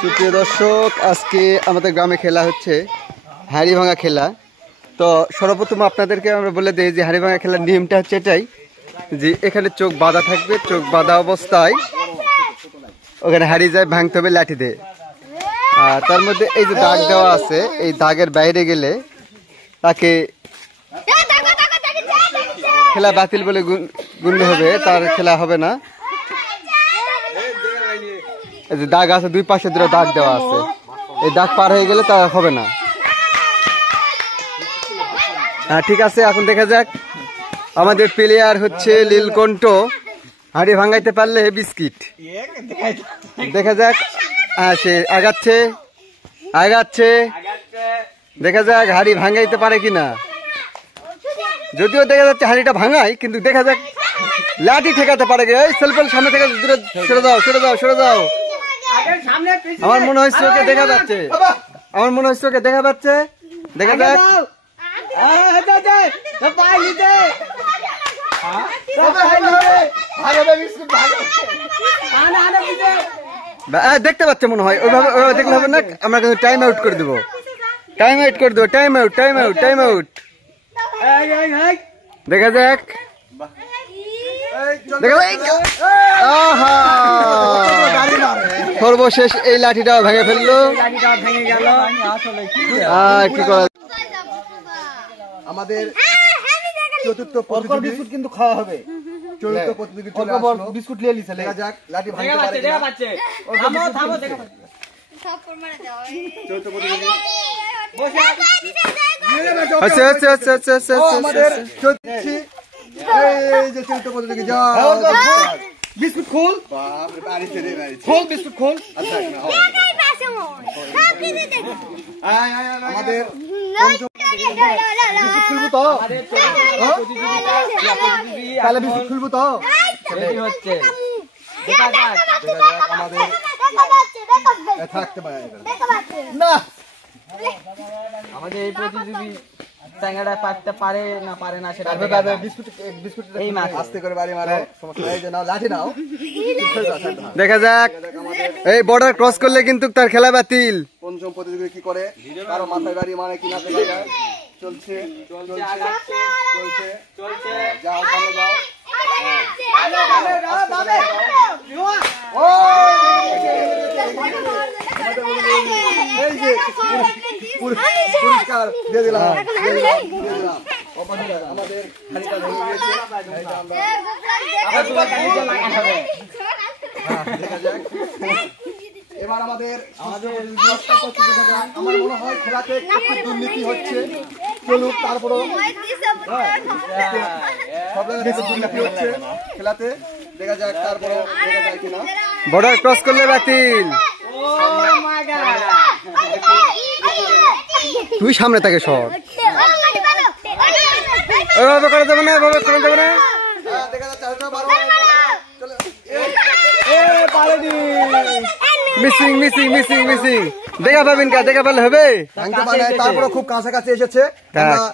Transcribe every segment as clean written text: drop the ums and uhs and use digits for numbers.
সুপ্রিয় দর্শক, আজকে আমাদের গ্রামে খেলা হচ্ছে হাড়ি ভাঙা খেলা। তো সর্বপ্রথম আপনাদেরকে আমরা বলে দিই যে হাড়ি ভাঙা খেলার নিয়মটা হচ্ছে এটাই যে এখানে চোখ বাঁধা থাকবে, চোখ বাঁধা অবস্থায় ওখানে হাড়ি যায় ভাঙতে হবে লাঠি দিয়ে। তার মধ্যে এই যে দাগ দেওয়া আছে, এই দাগের বাইরে গেলে তাকে খেলা বাতিল বলে গণ্য হবে, তার খেলা হবে না। এই যে দাগ আছে, দুই পাশে দুটো দাগ দেওয়া আছে, এই দাগ পার হয়ে গেলে তা হবে না। হ্যাঁ ঠিক আছে, এখন দেখা যাক আমাদের প্লেয়ার হচ্ছে নীলকণ্ঠ। হাঁড়ি ভাঙাইতে পারলে বিস্কিট। দেখা যাক, হ্যাঁ সে আগাচ্ছে আগাচ্ছে, দেখা যাক হাঁড়ি ভাঙাইতে পারে কিনা। যদিও দেখা যাচ্ছে হাঁড়িটা ভাঙাই, কিন্তু দেখা যাক লাঠি ঠেকাতে পারে কিনা। এই সেলফেল সামনে থেকে দূরে সরে যাও, সরে যাও, সরে যাও। আমার মনে হচ্ছে ওকে দেখা যাচ্ছে, আমার মনে হচ্ছে ওকে দেখা যাচ্ছে। দেখা যাক, দেখতে পাচ্ছে মনে হয়। ওইভাবে ওইভাবে দেখলে হবে না, আমরা কিন্তু টাইম আউট করে দেবো, টাইম আউট করে দেবো, time out, time out, time out. দেখা যাক, সর্বশেষ এই লাঠিটা ভেঙে ফেললো। কি করা, আমাদের চতুর্থ বিস্কুট কিন্তু খাওয়া হবে। চতুর্থ প্রতিযোগী বিস্কুট নিয়ে নিছে। দেখা যাক লাঠি ভাঙতে পারে কিনা। আচ্ছা আচ্ছা আচ্ছা আচ্ছা আচ্ছা, আমাদের এই যে চতুর্থ প্রতিযোগী যা বিস্কুট খোল, খোল বিস্কুট খোল। আচ্ছা আমাদের খুলবো তো, তাহলে বিস্কুট খুলবো তো। হচ্ছে আমাদের থাকতে পারে না, আমাদের এই প্রতিযোগী ট্যাংরা পারতে পারে না পারে না সেটা বিস্কুট বিস্কুট এই মাছ আস্তে করে বাড়ি মারো, সমস্যা নাই। যে নাও লাঠি নাও, দেখা যাক এই বর্ডার ক্রস করলে কিন্তু তার খেলা বাতিল। পঞ্চম প্রতিযোগী কি করে, কারো মাথায় বাড়ি মারে কিনা দেখা যায়। চলছে চলছে চলছে চলছে, যাও সামনে যাও। এই যে পুরস্কার দিয়ে দিলাম, আমাদের এবার আমাদের আমার মনে হয় খেলাতে একটু দুর্নীতি হচ্ছে। চলুক, তারপরও সব জায়গায় দুর্নীতি হচ্ছে খেলাতে। দেখা যাক তারপরও দেখা যায় কিনা। বর্ডার ক্রস করলে বাতিল। তুই সামনে থাকে সব, এভাবে করা যাবে না, এভাবে করা যাবে না। মিসিং মিসিং মিসিং মিসিং, দেখা পাবেন কা, দেখা পেলে হবে। তারপরে খুব কাছাকাছি এসেছে।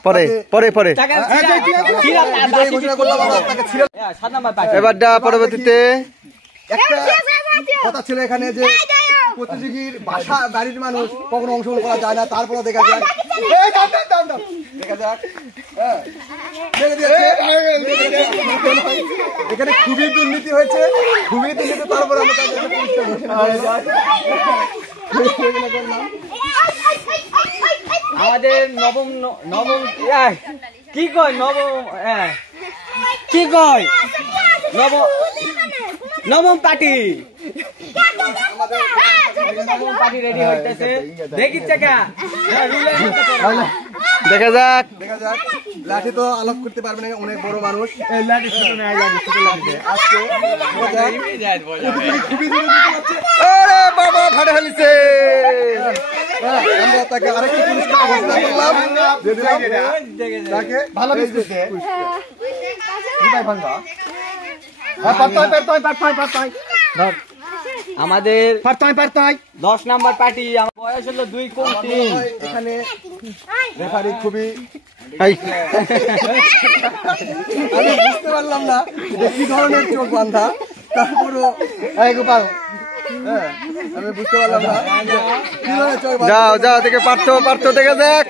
পরে পরে পরে এবারটা পরবর্তীতে একটা কথা ছিল এখানে যে প্রতিযোগীর বাসা বাড়ির মানুষ কখনো অংশগ্রহণ করা যায় না। তারপরে দেখা যাক, দেখা যাক এখানে খুবই দুর্নীতি হয়েছে, খুবই দুর্নীতি। তারপরে আমাদের নবম নবম কি কয় নবম কি কয় নবম পার্টি রেডি হইতেছে। দেখিচ্ছে দেখা যাক, দেখা যাক। লাঠি তো আলোক করতে পারবে না, অনেক বড় মানুষ। আরে বাবা ফাটে ফেলিছে। আমরা তাকে আরেকটি পুরস্কার ঘোষণা করলাম, তাকে ভালো বিস্কুট আমাদের 10 নাম্বার পার্টি। আমার বয়স হলো 2 কোন 3। এখানে রেফারি খুবই আমি বুঝতে পারলাম না কি ধরনের চোখ বান্ধা। তারপরও গোপাল হ্যাঁ, আমি বুঝতে পারলাম না কি ধরনের চোখ বাঁধা। যাও যাও দেখে পার্থ পার্থ দেখা যাক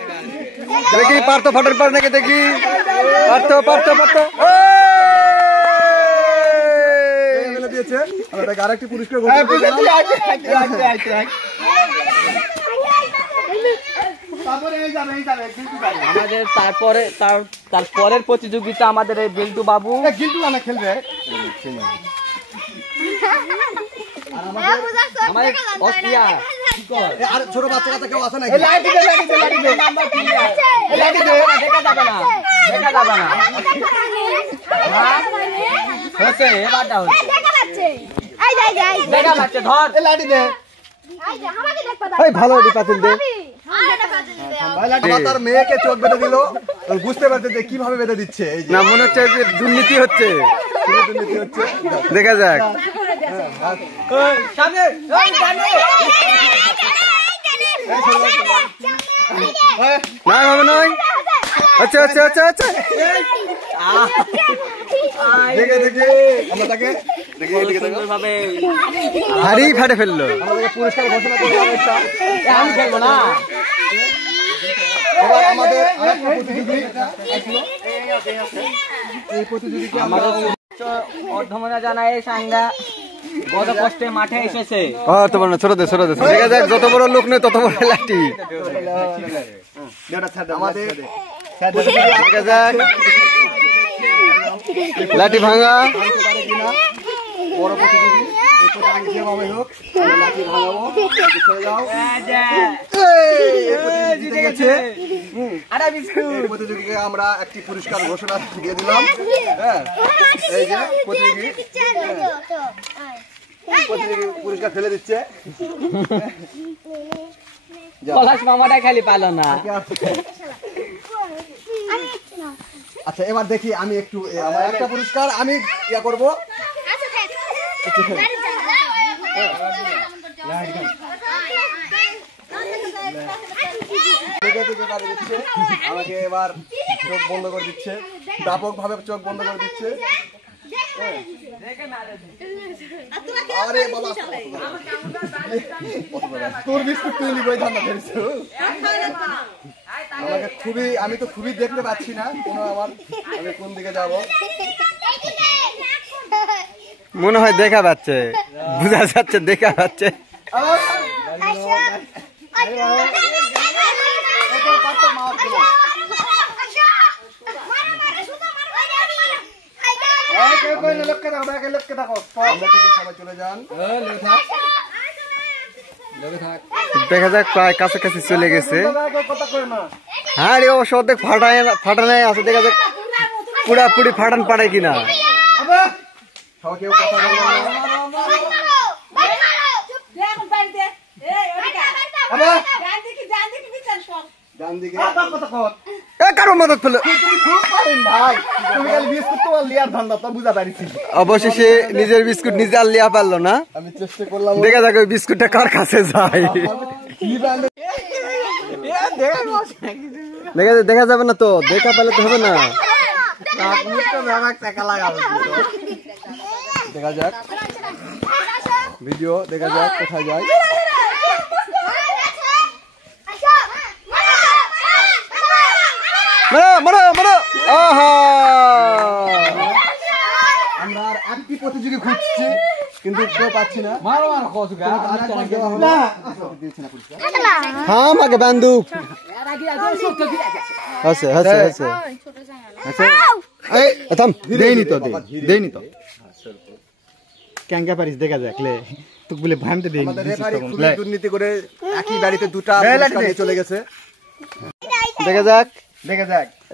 দেখি পার্থ ফাটার পর নাকি দেখি পার্থ পার্থ পার্থ ফেলে দিয়েছে, আমরা তাকে আরেকটি পুরস্কার ঘোষণা করলাম। আমাদের তারপরের প্রতিযোগিতা আমাদের এই বিল্টু বাবু গিল্টু অনেক খেলবে। আমাদের অস্ট্রিয়া আর ছোট বাচ্চা কাচ্চা কেউ আছে নাকি? দেখা যাবে না হচ্ছে এবারটা হচ্ছে দেখা যাচ্ছে ধর লাঠি দে। এই ভালো ওটি পাতিল দে আবার তার মেয়েকে চোখ বেঁধে দিল, বুঝতে পারছে যে কিভাবে বেঁধে দিচ্ছে। এই যে না মনে হচ্ছে যে দুর্নীতি হচ্ছে দুর্নীতি হচ্ছে। দেখা যাক সামনে না হবে নয় আচ্ছা আচ্ছা আচ্ছা আচ্ছা দেখে দেখে আমরা তাকে দেখে এদিকে দেখো, ভাবে হাড়ি ফাটে ফেললো আমরা তাকে পুরস্কার ঘোষণা করলাম। আমি খেলবো না এবার আমাদের আরেকটা প্রতিযোগী, এই প্রতিযোগীকে আমরা অর্ধমনা জানায় সাঙ্গা বড় কষ্টে মাঠে এসেছে তোমার না ছোট দে দেখা যাক যত বড় লোক নেই তত বড় লাঠি আমাদের দেখা যাক লাঠি ভাঙা জানতে পারে কিনা বড় প্রতিযোগী। এই প্রতিযোগী যেভাবে হোক আমরা লাঠি ভাঙাবো। চলে যাও। এই প্রতিযোগী জিতে গেছে। এই প্রতিযোগীকে আমরা একটি পুরস্কার ঘোষণা দিয়ে দিলাম। হ্যাঁ, এই যে প্রতিযোগী পুরস্কার ফেলে দিচ্ছে। পলাশ মামাটা খালি পালো না আচ্ছা এবার দেখি আমি একটু আমার একটা পুরস্কার আমি ইয়া করবো। দেখে দেখে বাড়ি দিচ্ছে, আমাকে এবার চোখ বন্ধ করে দিচ্ছে, ব্যাপক ভাবে চোখ বন্ধ করে দিচ্ছে। আরে বাবা তোর বিস্কুট তুই নিবই ধান্দা করেছো। আমাকে আমি তো খুবই দেখতে পাচ্ছি না কোনো আমি কোন দিকে যাব। মনে হয় দেখা পাচ্ছে বোঝা যাচ্ছে দেখা পাচ্ছে সবাই চলে যান। দেখা যাক প্রায় কাছাকাছি চলে গেছে হ্যাঁ রে অবশ্য অর্ধেক ফাটানায় আছে দেখা যাক পুরাপুরি ফাটান পাড়ায় কিনা সবাই কেউ কথা বলবে না। ডান দিকে কারো মদত পেল অবশেষে নিজের বিস্কুট নিজে আর লিয়া পারলো না। আমি চেষ্টা করলাম। দেখা যাক ওই বিস্কুটটা কার কাছে যায় দেখা যাবে না তো দেখা পেলে তো হবে না দেখা যাক ভিডিও দেখা যাক কোথায় যায়। আমরা আর একটি প্রতিযোগী খুঁজছি কিন্তু কেউ পাচ্ছি না। হ্যাঁ আমাকে বান্দুক আছে আছে আছে দেয়নি তো দেয়নি তো ক্যাঙ্গা পারিস দেখা যাকলে তুই বলে ভাঙতে দেয়নি। আমাদের রেফারি খুবই দুর্নীতি করে একই বাড়িতে দুটা পুরস্কার নিয়ে চলে গেছে। দেখা যাক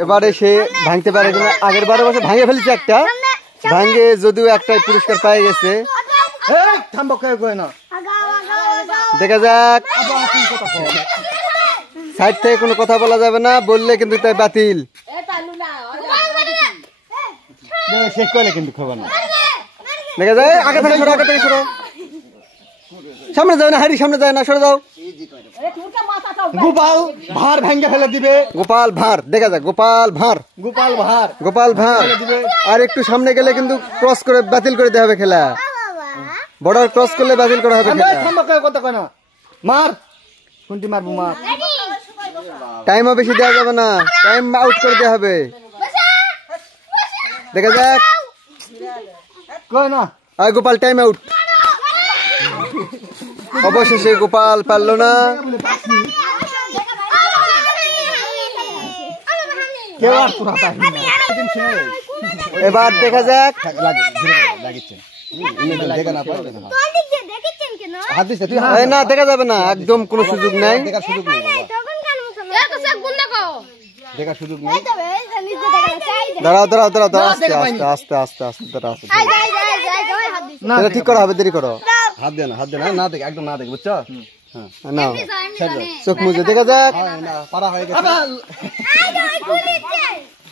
এবারে সে ভাঙতে পারে কিনা। আগের বারে বছর ভাঙে ফেলেছে একটা ভাঙে যদিও একটা পুরস্কার পাই গেছে। দেখা যাক সাইড থেকে কোনো কথা বলা যাবে না বললে কিন্তু তাই বাতিল শেষ করলে কিন্তু খবর না। দেখা যায় আগে থেকে সরো সামনে যাও না হাড়ি সামনে যায় না সরে যাও। গোপাল ভার ভাঙ্গে ফেলে দিবে গোপাল ভার দেখা যাক গোপাল ভার আর একটু সামনে গেলে কিন্তু ক্রস করে বাতিল করে দেওয়া হবে খেলা। বর্ডার ক্রস করলে বাতিল করা হবে খেলা। কথা কয় না, মার কোনটি মারবো, মার। টাইমও বেশি দেওয়া যাবে না, টাইম আউট করে দেওয়া হবে। দেখা যাক। কয় না, আর গোপাল টাইম আউট। অবশেষে গোপাল পারলো না। কেউ আর পুরা পারবি না। এবার দেখা যাক। হাত দিছে তুই, এই না, দেখা যাবে না, একদম কোনো সুযোগ নাই। দেখার সুযোগ নেই বাবা, দেখার সুযোগ নেই। দাঁড়াও দাঁড়াও দাঁড়াও দাঁড়াও, আস্তে আস্তে আস্তে আস্তে আস্তে দাঁড়াও। এটা ঠিক করো, হবে দেরি করো। হাত দে না, হাত দে না, না দেখ, একদম না দেখ, বুঝছো? না, চোখ মুজে দেখা যাক। হয় না, পারা হয়ে গেছে।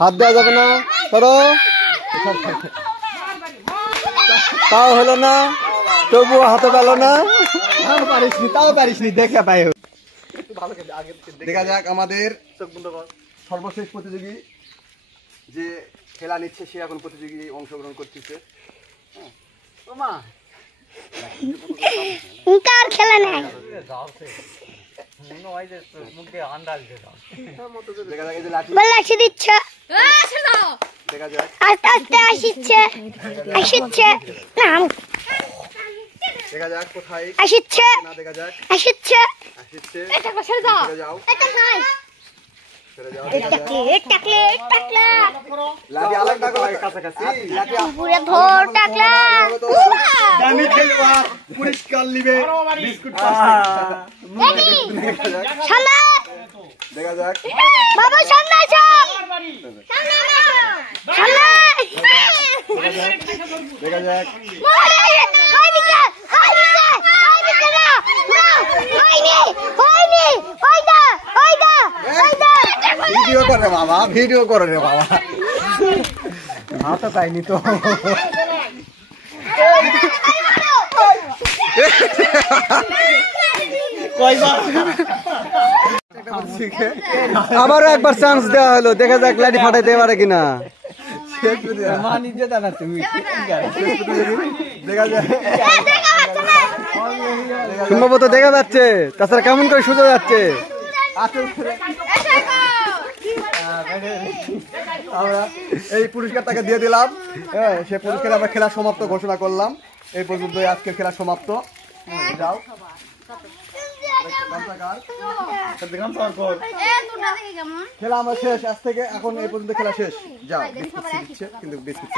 হাত দেওয়া যাবে না, করো। তাও হলো না, তবুও হাতে পেল না। তাও পারিসনি, দেখে পাই। দেখা যাক আমাদের সর্বশেষ প্রতিযোগী যে খেলা নিচ্ছে, সে এখন প্রতিযোগী অংশগ্রহণ করতেছে। কার খেলা নাই, দেখা যাক এই যে লাঠি, বলে আসি দিচ্ছ, দেখা যাক, আস্তে আস্তে আসিচ্ছে আসিচ্ছে নাম দেখা যাক কোথায় আসিচ্ছে না, দেখা যাক আসিচ্ছে আসছে। এটা কসে দাও, ছেড়ে যাও, এটা নাই, ছেড়ে যাও। টাকলে টাকলে লাঠি আলাদা করো, কাছাকাছি লাঠি পুরো ধর টাকলা দামি খেলোয়াড় পুরস্কার নিবে, বিস্কুট সামনে দেখা যাক, বাবা সামনে আসো, সামনে সামনে দেখা যাক, ভিডিও করে বাবা, ভিডিও করে রে বাবা। হাতও পাইনি তো। আবারও একবার চান্স দেওয়া হলো, দেখা যাক লাঠি ফাটাইতে পারে কিনা। দেখা যাক, সম্ভবত দেখা যাচ্ছে, তাছাড়া কেমন করে সোজা যাচ্ছে। আমরা এই পুরস্কার তাকে দিয়ে দিলাম। হ্যাঁ, সে পুরস্কার আমরা খেলা সমাপ্ত ঘোষণা করলাম। এই পর্যন্ত আজকের খেলা সমাপ্ত। যাও, খেলা আমরা শেষ, আজ থেকে এখন এই পর্যন্ত খেলা শেষ। যাও, বিস্কুট দিচ্ছে, কিন্তু বিস্কুট